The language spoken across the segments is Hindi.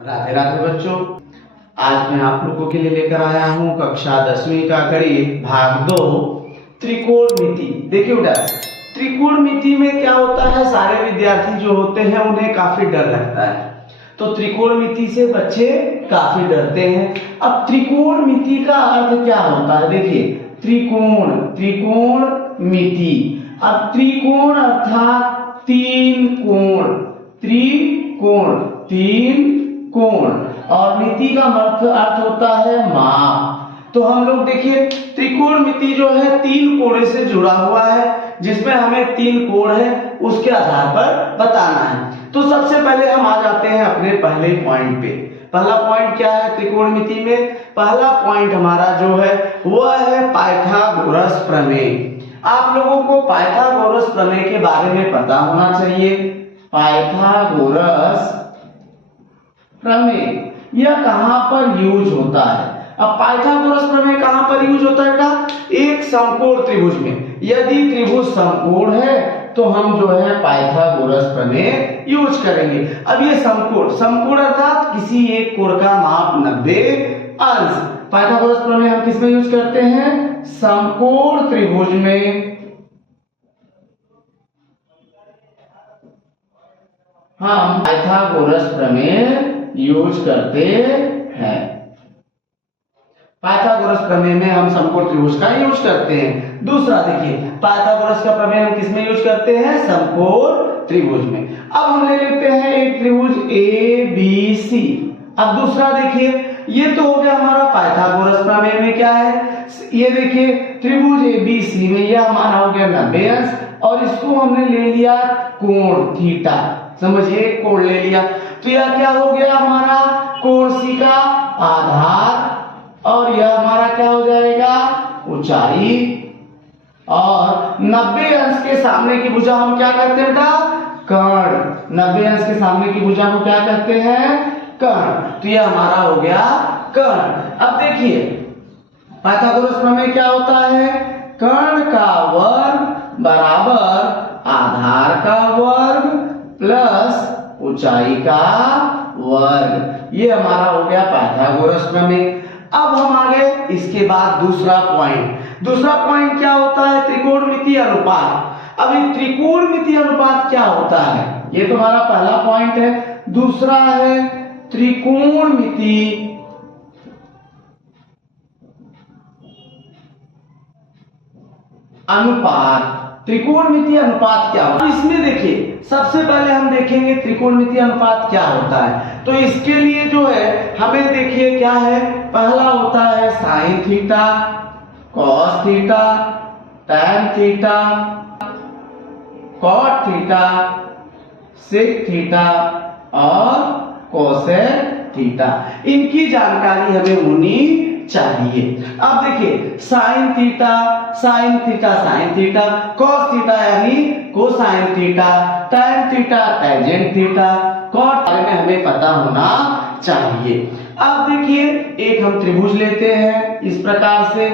राधे राधे बच्चों। आज मैं आप लोगों के लिए लेकर आया हूँ कक्षा 10वीं का गणित भाग 2 त्रिकोणमिति। देखिए बेटा, त्रिकोणमिति में क्या होता है, सारे विद्यार्थी जो होते हैं उन्हें काफी डर लगता है। तो त्रिकोणमिति से बच्चे काफी डरते हैं। अब त्रिकोणमिति का अर्थ क्या होता है, देखिए त्रिकोणमिति। अब त्रिकोण अर्थात तीन कोण, तीन कोण, और मिति का अर्थ होता है माप। तो हम लोग देखिए त्रिकोणमिति जो है तीन कोण से जुड़ा हुआ है, जिसमें हमें तीन कोण है उसके आधार पर बताना है। तो सबसे पहले हम आ जाते हैं अपने पहले पॉइंट पे। पहला पॉइंट क्या है त्रिकोणमिति में? पहला पॉइंट हमारा जो है वह है पाइथागोरस प्रमेय। आप लोगों को पाइथागोरस प्रमेय के बारे में पता होना चाहिए। पाइथागोरस प्रमेय यह कहां पर यूज होता है? अब पाइथागोरस प्रमेय कहां पर यूज होता है बेटा? एक समकोण त्रिभुज में। यदि त्रिभुज समकोण है तो हम जो है पाइथागोरस प्रमेय यूज करेंगे। अब ये समकोण अर्थात किसी एक कोण का माप 90 अंश। पाइथागोरस प्रमेय हम किसमें यूज करते हैं? समकोण त्रिभुज में। हम पाइथागोरस प्रमेय यूज करते हैं। पाइथागोरस प्रमेय में हम समकोण त्रिभुज का यूज करते हैं। दूसरा देखिए, पाइथागोरस का प्रमेय हम किसमें यूज करते हैं? समकोण त्रिभुज में। अब हम ले लेते हैं एक त्रिभुज ABC। अब दूसरा देखिए, ये तो हो गया हमारा पाइथागोरस प्रमेय में क्या है, ये देखिए त्रिभुज ABC में यह हमारा हो गया 90 अंश, और इसको हमने ले लिया कोण थीटा। समझिए, कोण ले लिया तो यह क्या हो गया हमारा? कोण C का आधार, और यह हमारा क्या हो जाएगा? ऊंचाई। और 90 अंश के सामने की भुजा हम क्या करते हैं बेटा? कर्ण। 90 अंश के सामने की भुजा हम क्या करते हैं? कर्ण। तो यह हमारा हो गया कर्ण। अब देखिए पाइथागोरस प्रमेय क्या होता है? कर्ण का वर्ग बराबर आधार का वर्ग प्लस ऊंचाई का वर्ग। ये हमारा हो गया पाइथागोरस प्रमेय। अब हम आ गए इसके बाद दूसरा पॉइंट क्या होता है? त्रिकोणमिति अनुपात। अब ये त्रिकोणमिति अनुपात क्या होता है? ये तो हमारा पहला पॉइंट है। दूसरा है त्रिकोणमिति अनुपात। त्रिकोणमिति अनुपात क्या होता है? इसमें देखिए सबसे पहले हम देखेंगे त्रिकोणमिति अनुपात क्या होता है। तो इसके लिए जो है हमें देखिए क्या है, पहला होता है sine theta, cos theta, tan theta, cot theta, sec theta और कोसेक थीटा। इनकी जानकारी हमें होनी चाहिए। अब देखिए साइन थीटा, कॉस थीटा यानी cosine theta, tan theta, tangent theta, cot बारे में हमें पता होना चाहिए। अब देखिए एक हम त्रिभुज लेते हैं इस प्रकार से।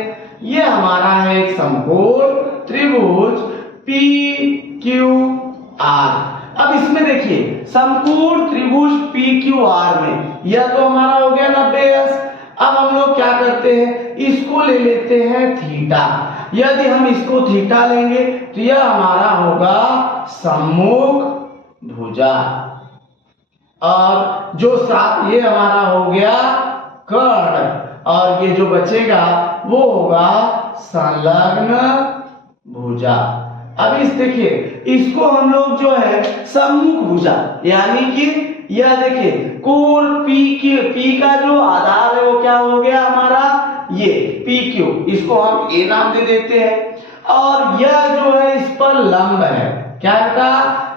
ये हमारा है एक समकोण त्रिभुज PQR। अब इसमें देखिए समकोण त्रिभुज PQR में यह तो हमारा हो गया 90 अंश। अब हम लोग क्या करते हैं, इसको ले लेते हैं थीटा। यदि हम इसको थीटा लेंगे तो यह हमारा होगा सम्मुख भुजा, और जो साथ ये हमारा हो गया कर्ण, और ये जो बचेगा वो होगा संलग्न भुजा। अब इस देखिए इसको हम लोग जो है सम्मुख भुजा, यानी कि यह देखिए कोण P का जो आधार है वो क्या हो गया हमारा? ये PQ, इसको हम A नाम दे देते हैं, और यह जो है इस पर लंब है, क्या था?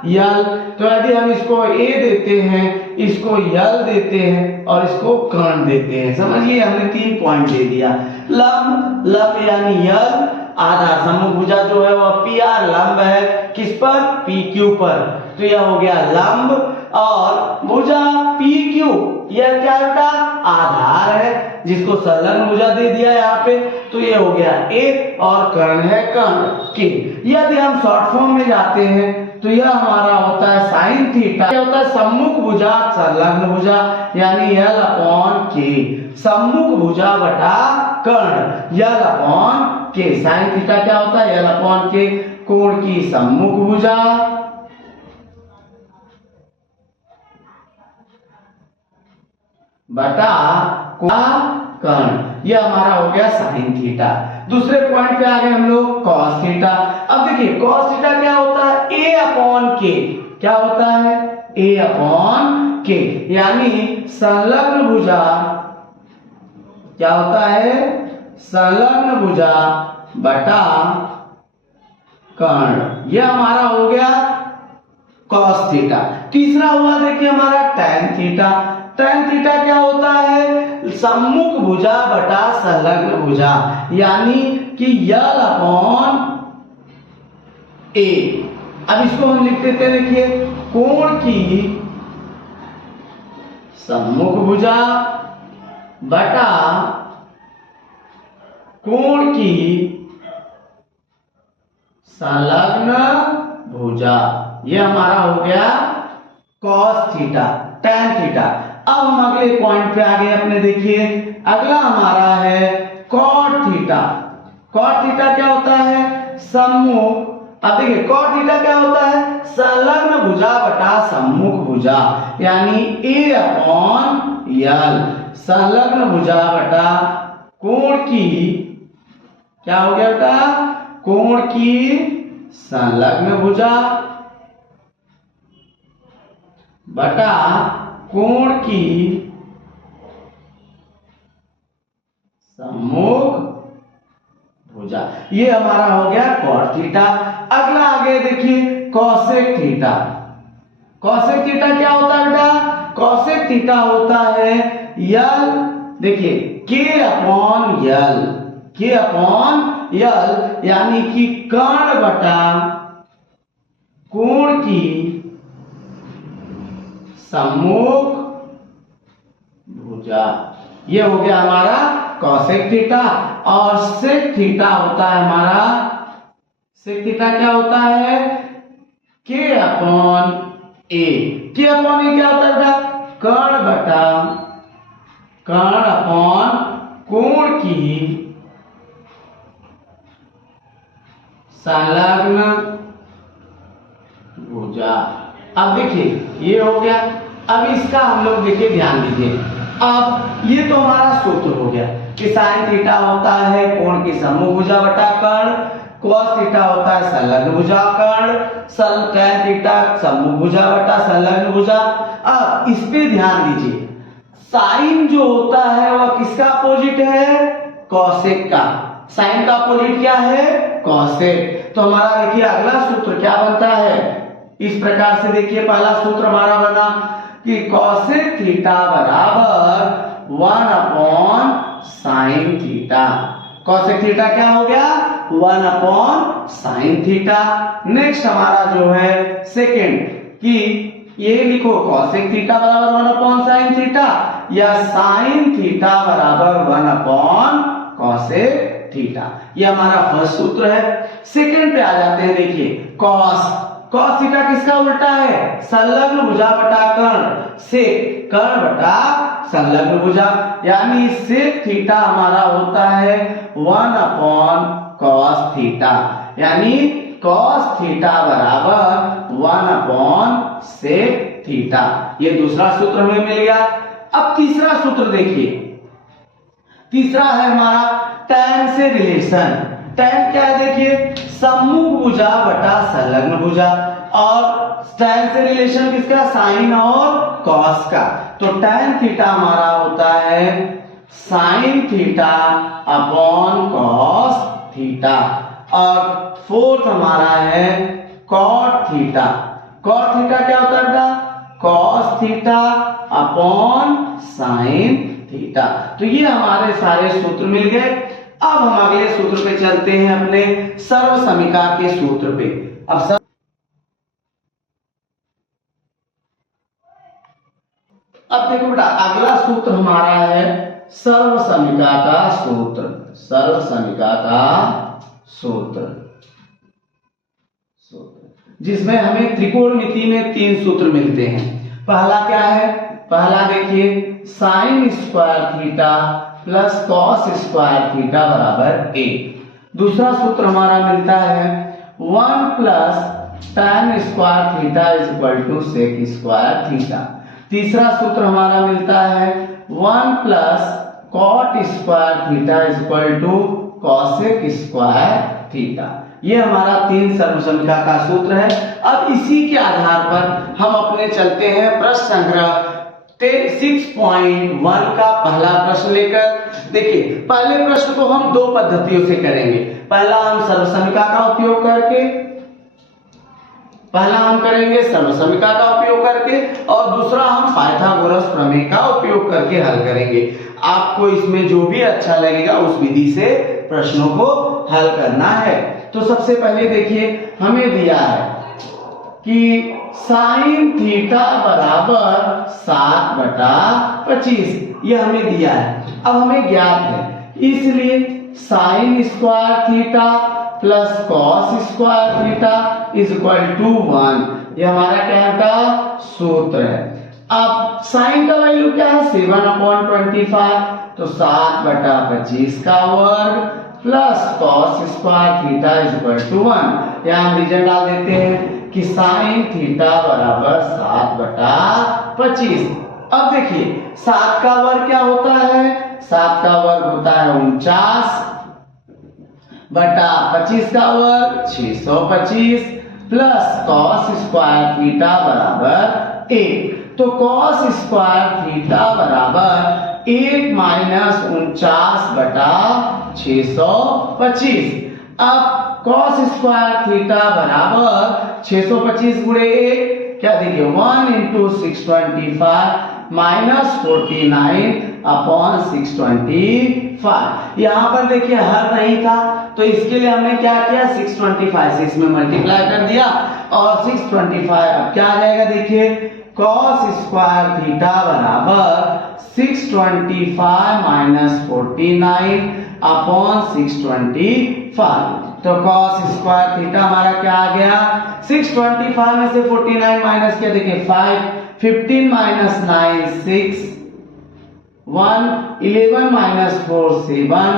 यल। तो यदि हम इसको A देते हैं, इसको यल देते हैं और इसको कर्ण देते हैं। समझिए हमने 3 पॉइंट दे दिया। लंब यानी यल, आधार सम्मुख भुजा जो है वह PR लंब है किस पर? PQ पर। तो यह हो गया लंब, और भुजा PQ यह क्या होता? आधार है, जिसको संलग्न भुजा दे दिया यहाँ पे। तो ये हो गया A, और कर्ण है कर्ण K। यदि हम शॉर्ट फॉर्म में जाते हैं तो यह हमारा होता है साइन थीटा। क्या होता है? सम्मुख भुजा संलग्न भुजा, यानी L अपॉन के, सम्मुख भुजा बटा कर्ण, L अपॉन के। साइन थीटा क्या होता है? L अपॉन के, कोण की सम्मुख भुजा बटा कर्ण, यह हमारा हो गया साइन थीटा। दूसरे पॉइंट पे आ गए हम लोग कॉस थीटा। अब देखिए कॉस थीटा क्या होता है? ए अपॉन के। क्या होता है? ए अपॉन के, यानी संलग्न भुजा, क्या होता है? संलग्न भुजा बटा कर्ण, यह हमारा हो गया कॉस थीटा। तीसरा हुआ देखिए हमारा टैन थीटा। टैन थीटा क्या होता है? सम्मुख भुजा बटा संलग्न भुजा, यानी कि L अपॉन ए। अब इसको हम लिख देते हैं, देखिए कोण की सम्मुख भुजा बटा कोण की संलग्न भुजा, यह हमारा हो गया कॉस थीटा, टैन थीटा। अब हम अगले पॉइंट पे आ गए अपने, देखिए अगला हमारा है कॉट थीटा। कॉट थीटा क्या होता है? सम्मुख, अब देखिए कॉट थीटा क्या होता है? संलग्न भुजा बटा सम्मुख भुजा, यानी ए अपॉन L, संलग्न भुजा बटा कोण की, क्या हो गया बेटा? कोण की संलग्न भुजा बटा कोण की सम्मुख भुजा, ये हमारा हो गया कॉट थीटा। अगला आगे देखिए कॉसेक थीटा। कॉसेक थीटा क्या होता है बेटा? कॉसेक थीटा होता है L, देखिए K upon L, K upon L, यानी कि कर्ण बटा कोण की सम्मुख भुजा, ये हो गया हमारा कॉसेक थीटा। और सेक थीटा होता है हमारा, सेक थीटा क्या होता है? K अपॉन ए। K अपॉन ए क्या होता है बेटा? कर्ण बटा कर्ण अपॉन कोण की संलग्न भुजा। अब देखिए ये हो गया। अब इसका हम लोग देखिए ध्यान दीजिए, अब ये तो हमारा सूत्र हो गया कि साइन थीटा होता है कोण की सम्मुख भुजा बटा कर्ण, कॉस थीटा होता है संलग्न भुजा कर्ण, टैन थीटा सम्मुख भुजा बटा संलग्न भुजा। अब इस पे ध्यान दीजिए, साइन जो होता है वह किसका अपोजिट है? कॉसेक का। साइन का अपोजिट क्या है? कॉसेक। तो हमारा देखिए अगला सूत्र क्या बनता है? इस प्रकार से देखिए पहला सूत्र हमारा बना कि कॉसेक थीटा बराबर 1 upon sine theta. Cosec theta क्या हो गया? 1 अपॉन साइन थीटा। नेक्स्ट हमारा जो है सेकेंड, कि ये लिखो कॉसेक थीटा बराबर 1 अपॉन साइन थीटा, या साइन थीटा बराबर 1 अपॉन कॉसेक थीटा। ये हमारा फर्स्ट सूत्र है। सेकेंड पे आ जाते हैं, देखिए कॉस। कॉस थीटा किसका उल्टा है? संलग्न भुजा बटा कर्ण, सेक कर्ण बटा संलग्न भुजा, यानी सेक थीटा हमारा होता है 1 अपॉन कॉस थीटा, यानी कॉस थीटा बराबर 1 अपॉन सेक थीटा। ये दूसरा सूत्र हमें मिल गया। अब तीसरा सूत्र देखिए, तीसरा है हमारा टैन से रिलेशन। टैन क्या है? देखिए सम्मुख भुजा बटा संलग्न भुजा, और टैन से रिलेशन किसका? साइन और कॉस का। तो टैन थीटा हमारा होता है sine theta upon cos theta, और फोर्थ हमारा है कॉट थीटा। कॉट थीटा क्या होता है बेटा? Cos theta upon sine theta. तो ये हमारे सारे सूत्र मिल गए। अब हम अगले सूत्र पे चलते हैं, अपने सर्वसमीका के सूत्र पे। अब देखो बेटा अगला सूत्र हमारा है सर्वसमीका का सूत्र। सर्वसमीका का सूत्र जिसमें हमें त्रिकोणमिति में 3 सूत्र मिलते हैं। पहला क्या है, पहला देखिए sine square theta plus cos square theta बराबर a। दूसरा सूत्र हमारा मिलता है 1 plus tan square theta is equal to sec square theta. तीसरा सूत्र हमारा मिलता है 1 plus cot square theta is equal to cosec square theta. ये हमारा 3 सर्वसमीकरण का सूत्र है। अब इसी के आधार पर हम अपने चलते हैं प्रश्न संग्रह 6.1 का पहला प्रश्न लेकर। देखिए पहले प्रश्न को हम 2 पद्धतियों से करेंगे। पहला हम सर्वसमीकरण का उपयोग करके, सर्वसमीकरण का उपयोग करके, और दूसरा हम पाइथागोरस प्रमेय का उपयोग करके हल करेंगे। आपको इसमें जो भी अच्छा लगेगा उस विधि से प्रश्नों को हल करना है। तो सबसे पहले देखिए हमें दिया है कि साइन थीटा बराबर 7/25, ये हमें दिया है। अब हमें ज्ञात है, इसलिए sine square theta plus cos square theta is equal to 1। ये हमारा क्या का सूत्र है। अब साइन का वैल्यू क्या है 7/25, तो 7/25 का वर्ग plus cos square theta is equal to 1। यहाँ हम रीजन डाल देते हैं कि साइन थीटा बराबर 7/25। अब देखिए 7 का वर्ग क्या होता है, 7 का वर्ग होता है 49/25 का वर्ग 625 प्लस कॉस स्क्वायर थीटा बराबर 1। तो कॉस स्क्वायर थीटा बराबर 1 माइनस 49/625। अब कॉस स्क्वायर थीटा बराबर 625 गुणे 1, क्या देखिए 1 इंटू 625 माइनस 49/625। यहाँ पर देखिए हर नहीं था, तो इसके लिए हमने क्या किया 625 से इसमें मल्टीप्लाई कर दिया, और 625 अब क्या आ जाएगा देखिए cos स्क्वायर थीटा बराबर 625 माइनस 49/625। तो cos स्क्वायर थीटा हमारा क्या आ गया 625 में से 49 माइनस किया देखिए 5, 15 माइनस 9 6, 1, 11 माइनस 4 7,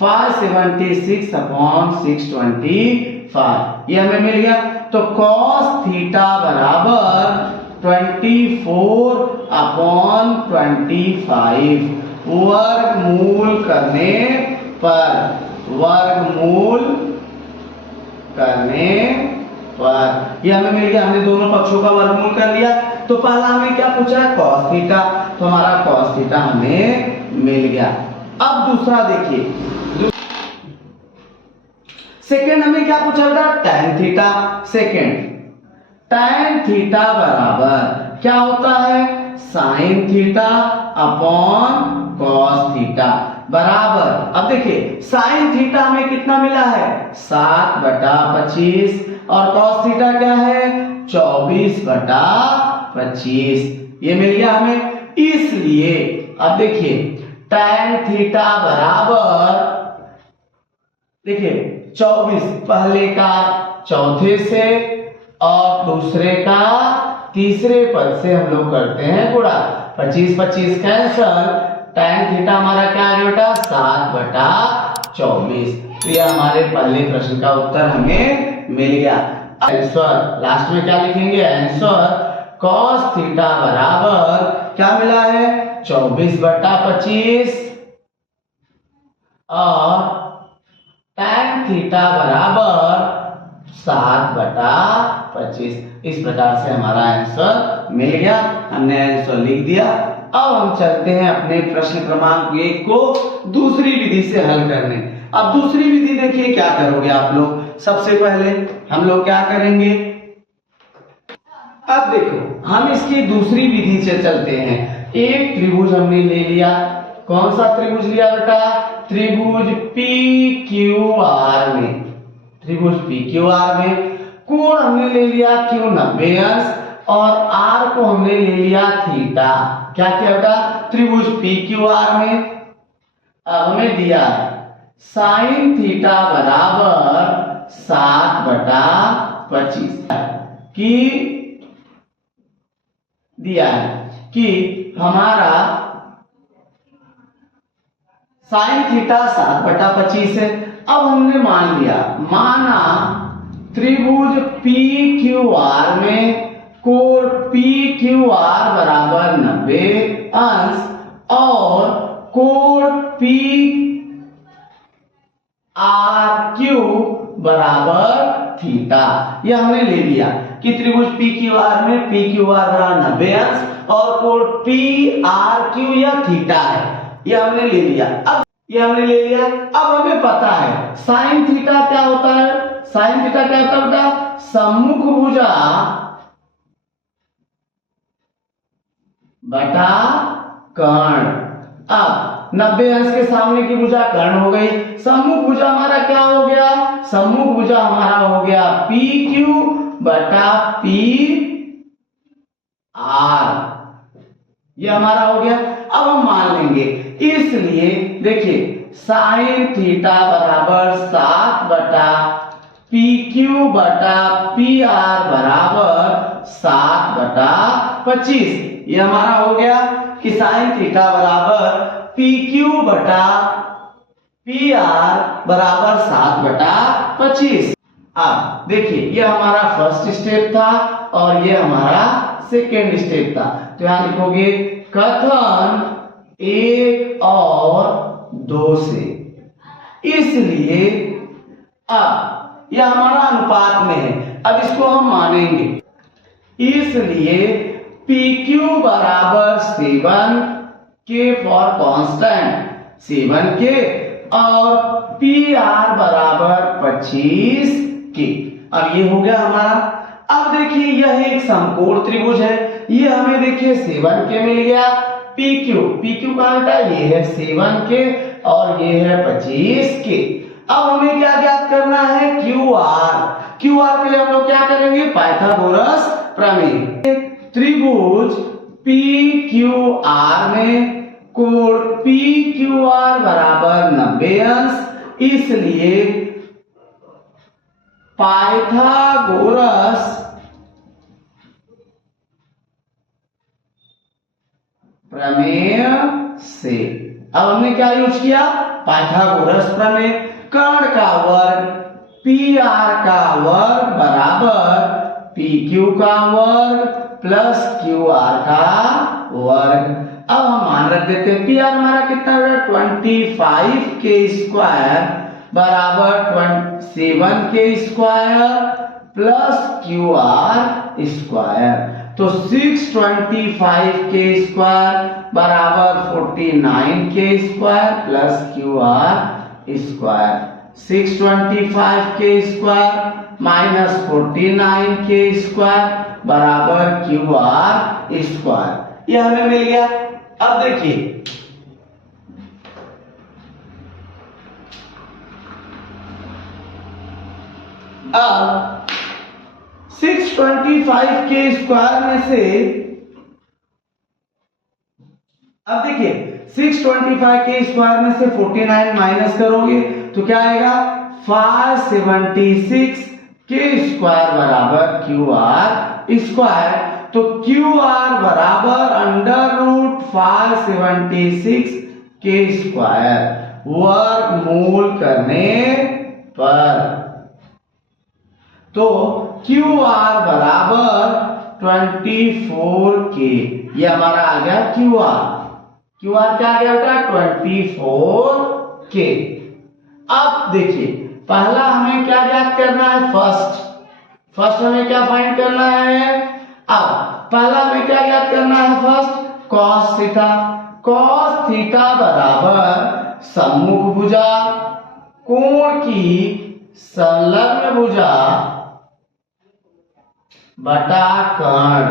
576/625। ये हमें मिल गया। तो cos थीटा बराबर 24/25 वर्गमूल करने पर ये हमें मिल गया। हमने दोनों पक्षों का वर्गमूल कर लिया। तो पहला हमें क्या पूछा है cos थीटा, तो हमारा cos थीटा हमें मिल गया। अब दूसरा देखिए, सेकेंड हमें क्या पूछा था tan theta. Second tan theta बराबर क्या होता है sin theta upon cos theta बराबर। अब देखिए sin थीटा हमें कितना मिला है 7/25, और cos थीटा क्या है 24/25। ये मिल गया हमें। इसलिए अब देखिए tan थीटा बराबर देखिए 24, पहले का चौथे से और दूसरे का तीसरे पद से हम लोग करते हैं गुणा, 25/25 कैंसल, tan थीटा हमारा क्या आ गया बेटा 7/24। तो ये हमारे पहले प्रश्न का उत्तर हमें मिल गया। आंसर लास्ट में क्या लिखेंगे, आंसर cos थीटा बराबर क्या मिला है 24/25 और tan थीटा बराबर 7/25। इस प्रकार से हमारा आंसर मिल गया, हमने आंसर लिख दिया। अब हम चलते हैं अपने प्रश्न क्रमांक 1 को दूसरी विधि से हल करने। अब दूसरी विधि देखिए क्या करोगे आप लोग। सबसे पहले हम लोग क्या करेंगे, अब देखो हम इसकी दूसरी विधि से चलते हैं। एक त्रिभुज हमने ले लिया, कौन सा त्रिभुज लिया बेटा, त्रिभुज PQR में, त्रिभुज PQR में कोण हमने ले लिया Q 90° और R को हमने ले लिया थीटा। क्या किया बेटा त्रिभुज PQR में अब हमें दिया है साइन थीटा बराबर 7/25 25 कि दिया है कि हमारा साइन थीटा 7/25 है। अब हमने मान लिया, माना त्रिभुज PQR में कोण PQR बराबर 90 अंश और कोण PRQ बराबर थीटा। यह हमने ले लिया कि त्रिभुज PQR में PQR बराबर 90 अंश और कोण PRQ या थीटा है, यह हमने ले लिया। अब हमें पता है साइन थीटा क्या होता है, साइन थीटा क्या होता है बेटा, सम्मुख भुजा बटा कर्ण। अब 90 अंश के सामने की भुजा कर्ण हो गई, सम्मुख भुजा हमारा क्या हो गया, सम्मुख भुजा हमारा हो गया PQ बटा PR, ये हमारा हो गया। अब हम मान लेंगे, इसलिए देखिए साइन थीटा बराबर 7/PQ बटा PR बराबर 7/25। ये हमारा हो गया कि साइन थीटा बराबर PQ बटा PR बराबर 7/25। अब देखिए ये हमारा फर्स्ट स्टेप था और ये हमारा सेकेंड स्टेप था। तो यहां लिखोगे कथन 1 और 2 से, इसलिए अब यह हमारा अनुपात में है, अब इसको हम मानेंगे। इसलिए PQ बराबर 7K फॉर कांस्टेंट 7K और PR बराबर 25K। अब ये हो गया हमारा। अब देखिए यह एक समकोण त्रिभुज है, ये हमें देखिए 7K मिल गया। PQ कहां था, ये है 7K और ये है 25K। अब हमें क्या ज्ञात करना है, QR के लिए हम लोग क्या करेंगे, पाइथागोरस प्रमेय। त्रिभुज PQR में कोण PQR बराबर 90 अंश, इसलिए पाइथागोरस प्रमेय से, अब हमने क्या यूज किया, पाइथागोरस प्रमेय। कर्ण का वर्ग PR का वर्ग बराबर PQ का वर्ग प्लस QR का वर्ग। अब हम मान रख देते हैं PR हमारा कितना है, 25K स्क्वायर बराबर 7K square plus QR square. तो 625K स्क्वायर बराबर 49K square plus QR square. 625K square minus 49K square बराबर QR स्क्वायर, यह हमें मिल गया। अब देखिए अब 625K स्क्वायर में से, अब देखिए 625K स्क्वायर में से 49 माइनस करोगे तो क्या आएगा, 576K स्क्वायर बराबर QR स्क्वायर। तो QR बराबर √576K स्क्वायर वर्गमूल करने पर, तो QR बराबर 24K, ये हमारा आ गया QR क्या आ गया बेटा, 24K। अब देखिए पहला हमें क्या ज्ञात करना है, फर्स्ट हमें क्या फाइंड करना है। अब पहला हमें क्या ज्ञात करना है, फर्स्ट cos थीटा बराबर सम्मुख भुजा कोण की संलग्न भुजा बटा कर्ण।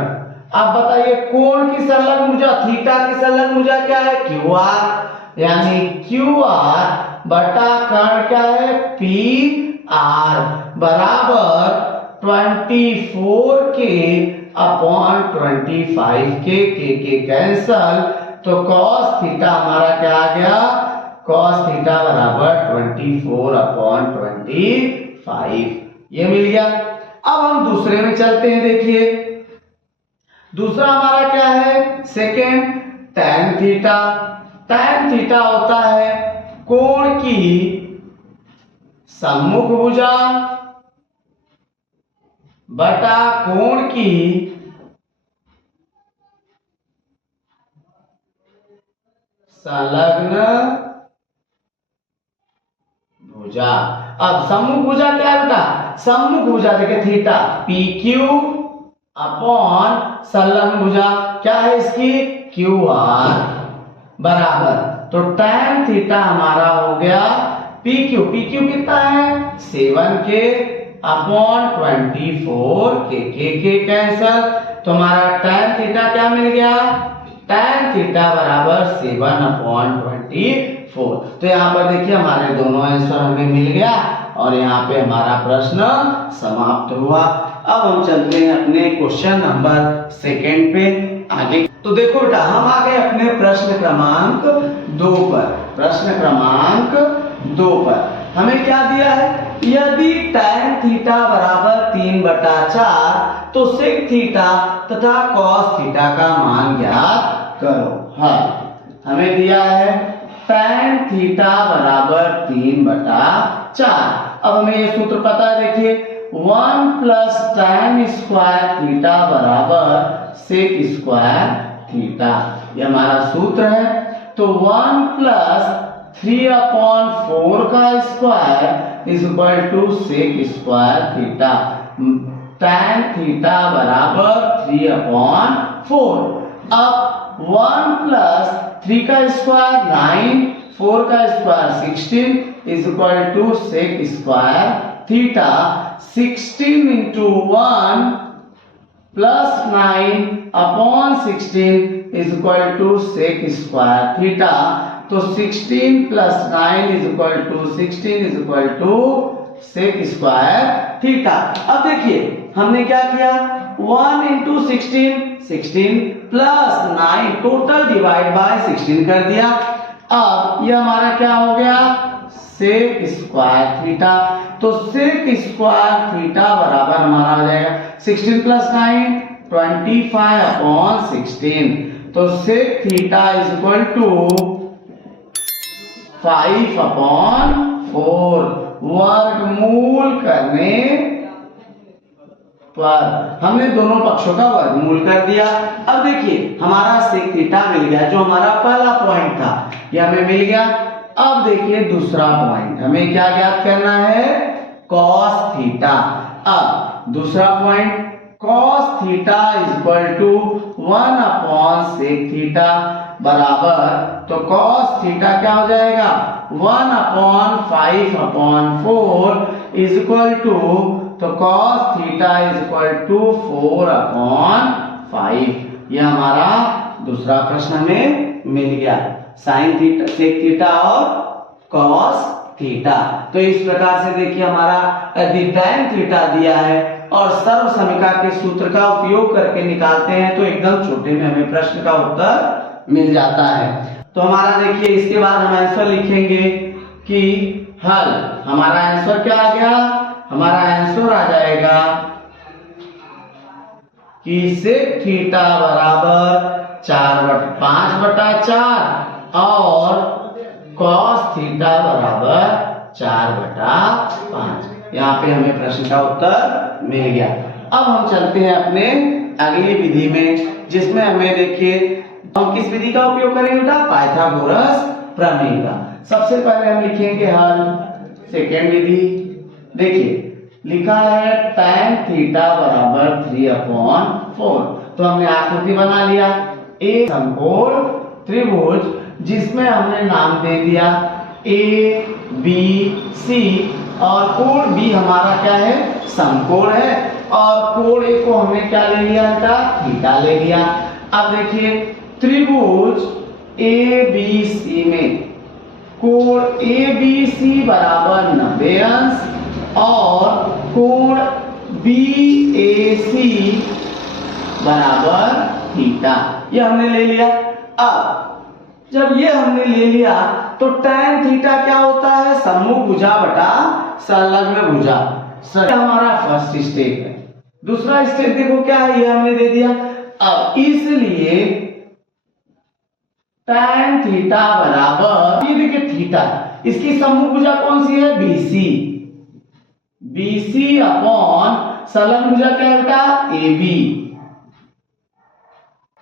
अब बताइए कोण की संलग्न भुजा, थीटा की संलग्न भुजा क्या है, QR, यानी QR बटा कर्ण क्या है, PR बराबर 24K अपॉन 25K, के कैंसल, तो cos थीटा हमारा क्या आ गया, cos थीटा बराबर 24 अपॉन 25, ये मिल गया। अब हम दूसरे में चलते हैं। देखिए दूसरा हमारा क्या है, second tan theta. tan theta होता है कोण की सम्मुख भुजा बटा कोण की संलग्न भुजा। अब सम्मुख भुजा क्या होता है, सम्मुख भुजा देखिए थीटा पी क्यू अपॉन संलग्न भुजा क्या है इसकी क्यू आर बराबर, तो tan थीटा हमारा हो गया पी क्यू कितना है 7k अपॉन 24 के कैंसल, तो हमारा tan थीटा क्या मिल गया, tan थीटा बराबर 7/24। तो यहाँ पर देखिए हमारे दोनों आंसर हमें मिल गया और यहाँ पे हमारा प्रश्न समाप्त हुआ। अब हम चलते हैं अपने क्वेश्चन नंबर सेकंड पे आगे। तो देखो बेटा हम आ गए अपने प्रश्न क्रमांक 2 पर। प्रश्न क्रमांक 2 पर हमें क्या दिया है, यदि tan थीटा बराबर 3/4 तो sec थीटा तथा cos थीटा का मान ज्ञात करो। हाँ हमें दिया है tan थीटा बराबर 3/4। अब हमें ये सूत्र पता है, देखिए 1 प्लस tan स्क्वायर थीटा बराबर sec स्क्वायर थीटा, ये हमारा सूत्र है। तो 1 प्लस 3/4 का square is equal to sec square theta. tan theta बराबर 3/4। अब 1 प्लस 3 का स्क्वायर 9, 4 का square 16 is equal to sec square theta. 16 into 1 plus 9 upon 16 is equal to sec square theta. तो 16 plus 9 is equal to 16 is equal to sec square theta. अब देखिए हमने क्या किया, 1 into 16 plus 9 total divide by 16 कर दिया। अब ये हमारा क्या हो गया sec स्क्वायर थीटा। तो sec स्क्वायर थीटा बराबर हमारा हो जाएगा 16 प्लस 9 25 अपॉन 16। तो sec theta is equal to 5/4। वर्गमूल करने पर हमने दोनों पक्षों का वर्गमूल कर दिया। अब देखिए हमारा sec थीटा मिल गया, जो हमारा पहला पॉइंट था ये हमें मिल गया। अब देखिए दूसरा पॉइंट हमें क्या ज्ञात करना है, cos थीटा। अब दूसरा point cos theta is equal to 1/sec theta बराबर, तो cos थीटा क्या हो जाएगा 1/5/4 इज इक्वल टू, तो cos theta is equal to 4/5। यह हमारा दूसरा प्रश्न हमें मिल गया, sin थीटा sec थीटा और cos थीटा। तो इस प्रकार से देखिए हमारा यदि tan थीटा दिया है और सर्व समीका के सूत्र का उपयोग करके निकालते हैं तो एकदम छोटे में हमें प्रश्न का उत्तर मिल जाता है। तो हमारा देखिए इसके बाद हम आंसर लिखेंगे कि हल, हमारा आंसर क्या आ गया, हमारा आंसर आ जाएगा कि sec थीटा बराबर 5/4 और cos थीटा बराबर 4/5। यहाँ पे हमें प्रश्न का उत्तर मिल गया। अब हम चलते हैं अपने अगली विधि में, जिसमें हमें देखिए हम किस विधि का उपयोग करेंगे बेटा, पाइथागोरस प्रमेय का। सबसे पहले हम लिखेंगे हल सेकेंड विधि। देखिए लिखा है tan थीटा बराबर 3/4। तो हमने आकृति बना लिया, एक समकोण त्रिभुज जिसमें हमने नाम दे दिया ABC और कोण B हमारा क्या है, समकोण है, और कोण A को हमने क्या ले लिया बेटा, थीटा ले लिया। अब देखिए त्रिभुज ABC में कोण ABC बराबर 90 अंश और कोण BAC बराबर थीटा, ये हमने ले लिया। अब जब ये हमने ले लिया तो tan थीटा क्या होता है, सम्मुख भुजा बटा संलग्न भुजा। हमारा फर्स्ट स्टेप है। दूसरा स्टेप देखो क्या है, ये हमने दे दिया। अब इसलिए tan थीटा बराबर, ये देखिए थीटा, इसकी सम्मुख भुजा कौन सी है, BC, BC अपॉन संलग्न भुजा क्या है बेटा, AB।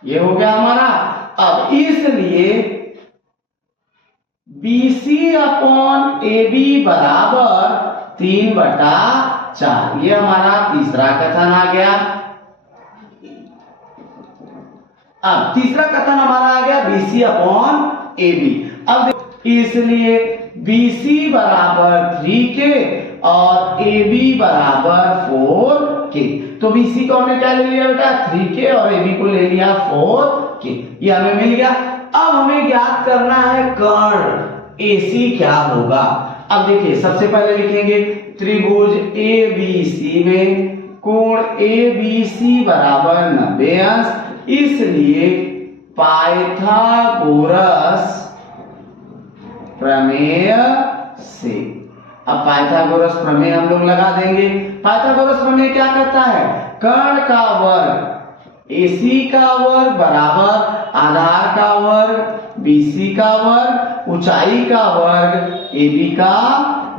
ये हो गया हमारा। अब इसलिए BC अपॉन AB बराबर 3/4, ये हमारा तीसरा कथन आ गया। अब तीसरा कथन हमारा आ गया BC अपॉन AB। अब इसलिए BC बराबर 3K और AB बराबर 4K। तो BC को हमने क्या ले लिया बेटा, 3K, और AB को ले लिया 4K। ये हमें मिल गया। अब हमें ज्ञात करना है कर्ण AC क्या होगा। अब देखिए सबसे पहले लिखेंगे त्रिभुज ABC में कोण ABC बराबर 90 अंश, इसलिए पाइथागोरस प्रमेय से। अब पाइथागोरस प्रमेय हम लोग लगा देंगे। पाइथागोरस प्रमेय क्या करता है, कर्ण का वर्ग AC का वर्ग बराबर आधार का वर्ग BC का वर्ग ऊंचाई का वर्ग AB का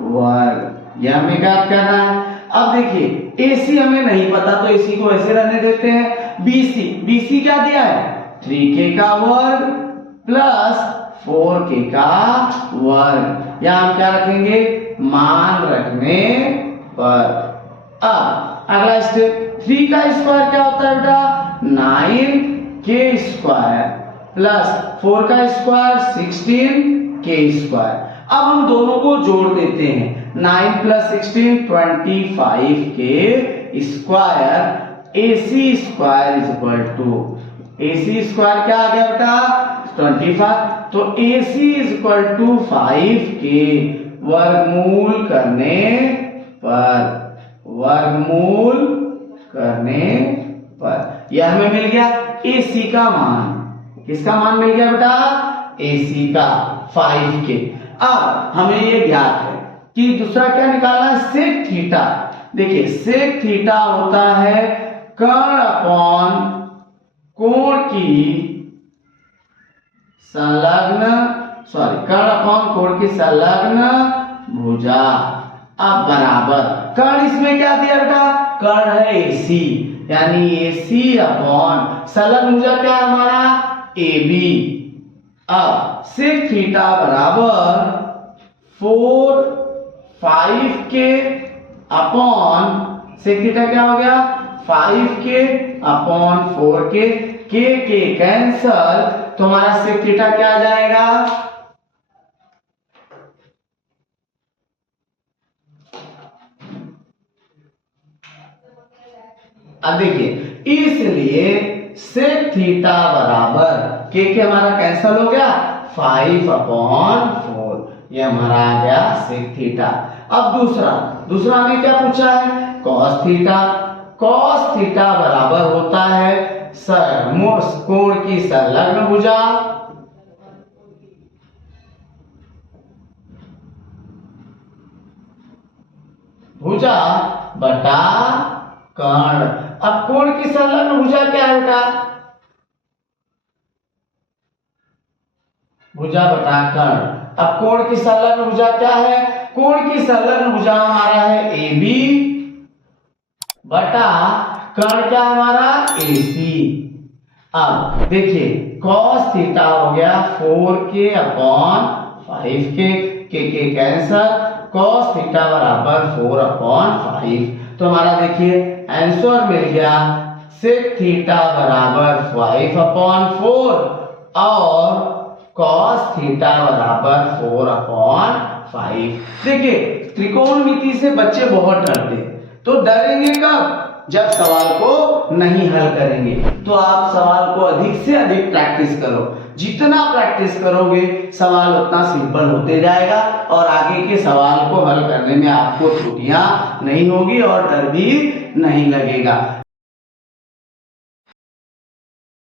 वर्ग, यह हमें ज्ञात करना है। अब देखिए AC हमें नहीं पता तो AC को ऐसे रहने देते हैं। BC क्या दिया है, 3K का वर्ग प्लस 4K का वर्ग, या हम क्या रखेंगे, मान रखने पर। अब अगला स्टेप, 3 का स्क्वायर क्या होता है बेटा, 9K स्क्वायर प्लस 4 का स्क्वायर 16K स्क्वायर। अब हम दोनों को जोड़ देते हैं, 9 plus 16 25K square, AC square is equal to, AC square क्या आ गया बेटा 25, तो AC is equal to 5K वर्गमूल करने पर यह हमें मिल गया AC का मान। किसका मान मिल गया बेटा, AC का 5K। अब हमें ये ज्ञात है कि दूसरा क्या निकालना है, सेक थीटा। देखिए सेक थीटा होता है कर्ण अपॉन कोण की संलग्न, कर्ण अपॉन कोण की संलग्न भुजा। अब बराबर कर्ण इसमें क्या दिया बेटा, कर्ण है AC, यानी AC अपॉन संलग्न भुजा क्या है हमारा AB। अब सेक थीटा बराबर 5K अपॉन, सेक थीटा क्या हो गया 5K upon 4K, K cancel, तो हमारा सेक थीटा क्या आ जाएगा, अब देखिए इसलिए सेक थीटा बराबर के हमारा कैंसल हो गया 5/4, ये हमारा आ गया सेक थीटा। अब दूसरा हमें क्या पूछा है, कॉस थीटा। कॉस थीटा बराबर होता है कोण की संलग्न भुजा बटा कर्ण। अब कोण की संलग्न भुजा क्या है बेटा, भुजा बटा कर्ण। अब कोण की संलग्न भुजा क्या है, कोण की संलग्न भुजा हमारा है AB बटा कर्ण क्या हमारा AC। अब देखिए cos थीटा हो गया 4K अपॉन 5K, के कैंसल, cos थीटा बराबर 4/5। तो हमारा देखिए आंसर मिल गया सेक थीटा बराबर 5/4 और cos थीटा बराबर 4/5। देखिए त्रिकोणमिति से बच्चे बहुत डरते, तो डरेंगे कब, जब सवाल को नहीं हल करेंगे। तो आप सवाल को अधिक से अधिक प्रैक्टिस करो, जितना प्रैक्टिस करोगे सवाल उतना सिंपल होते जाएगा और आगे के सवाल को हल करने में आपको त्रुटियां नहीं होगी और डर भी नहीं लगेगा।